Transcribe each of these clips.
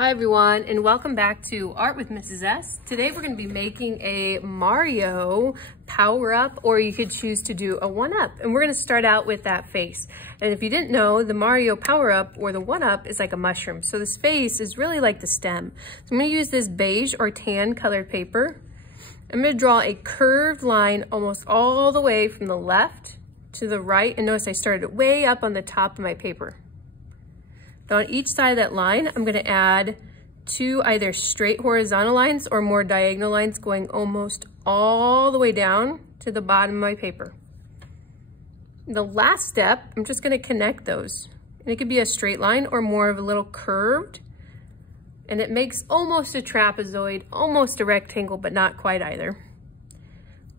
Hi everyone, and welcome back to Art with Mrs. S. Today we're going to be making a Mario power-up, or you could choose to do a one-up. And we're going to start out with that face. And if you didn't know, the Mario power-up or the one-up is like a mushroom. So this face is really like the stem. So I'm going to use this beige or tan colored paper. I'm going to draw a curved line almost all the way from the left to the right. And notice I started way up on the top of my paper. Now on each side of that line, I'm going to add two either straight horizontal lines or more diagonal lines going almost all the way down to the bottom of my paper. The last step, I'm just going to connect those. And it could be a straight line or more of a little curved. And it makes almost a trapezoid, almost a rectangle, but not quite either.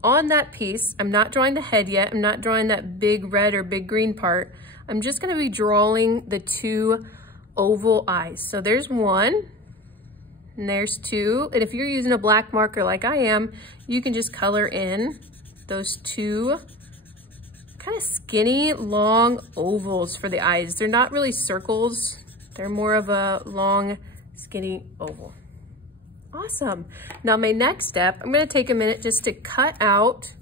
On that piece, I'm not drawing the head yet. I'm not drawing that big red or big green part. I'm just going to be drawing the two oval eyes. So there's one, and there's two. And if you're using a black marker like I am, you can just color in those two kind of skinny, long ovals for the eyes. They're not really circles. They're more of a long, skinny oval. Awesome. Now my next step, I'm going to take a minute just to cut out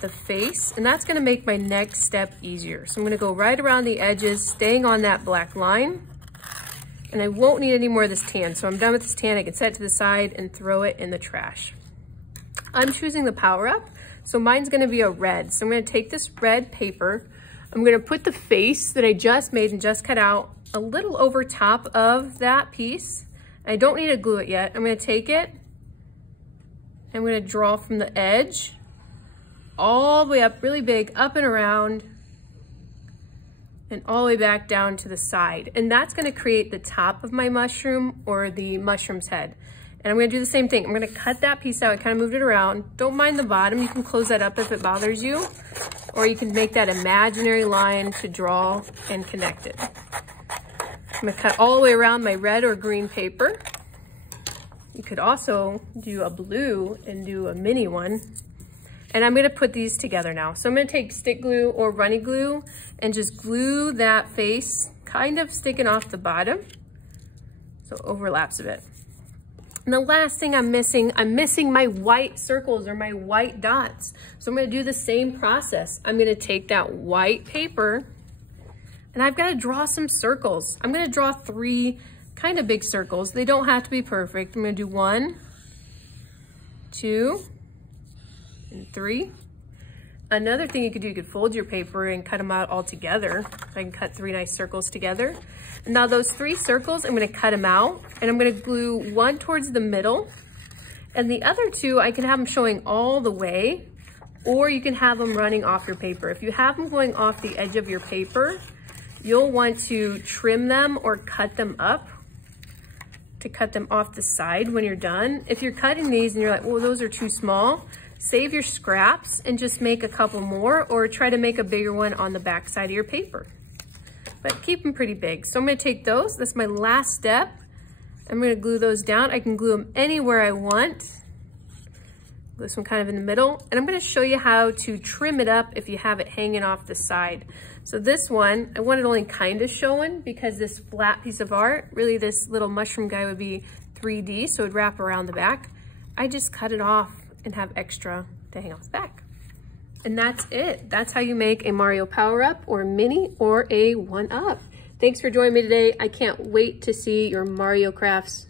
the face, and that's going to make my next step easier. So I'm going to go right around the edges, staying on that black line, and I won't need any more of this tan. So I'm done with this tan. I can set it to the side and throw it in the trash. I'm choosing the power up, so mine's going to be a red. So I'm going to take this red paper, I'm going to put the face that I just made and just cut out a little over top of that piece. I don't need to glue it yet. I'm going to take it, I'm going to draw from the edge all the way up, really big, up and around, and all the way back down to the side. And that's gonna create the top of my mushroom or the mushroom's head. And I'm gonna do the same thing. I'm gonna cut that piece out. I kind of moved it around. Don't mind the bottom. You can close that up if it bothers you, or you can make that imaginary line to draw and connect it. I'm gonna cut all the way around my red or green paper. You could also do a blue and do a mini one. And I'm gonna put these together now. So I'm gonna take stick glue or runny glue and just glue that face, kind of sticking off the bottom, so it overlaps a bit. And the last thing I'm missing my white circles or my white dots. So I'm gonna do the same process. I'm gonna take that white paper and I've gotta draw some circles. I'm gonna draw three kind of big circles. They don't have to be perfect. I'm gonna do 1, 2, and 3. Another thing you could do, you could fold your paper and cut them out all together. I can cut 3 nice circles together. And now those 3 circles, I'm gonna cut them out, and I'm gonna glue one towards the middle, and the other 2, I can have them showing all the way, or you can have them running off your paper. If you have them going off the edge of your paper, you'll want to trim them or cut them up to cut them off the side when you're done. If you're cutting these and you're like, well, those are too small, save your scraps and just make a couple more, or try to make a bigger one on the back side of your paper. But keep them pretty big. So I'm gonna take those, that's my last step. I'm gonna glue those down. I can glue them anywhere I want. This one kind of in the middle. And I'm gonna show you how to trim it up if you have it hanging off the side. So this one, I want it only kind of showing because this flat piece of art, really this little mushroom guy would be 3D, so it would wrap around the back. I just cut it off and have extra to hang off the back. And that's it. That's how you make a Mario power-up or mini or a one-up. Thanks for joining me today. I can't wait to see your Mario crafts.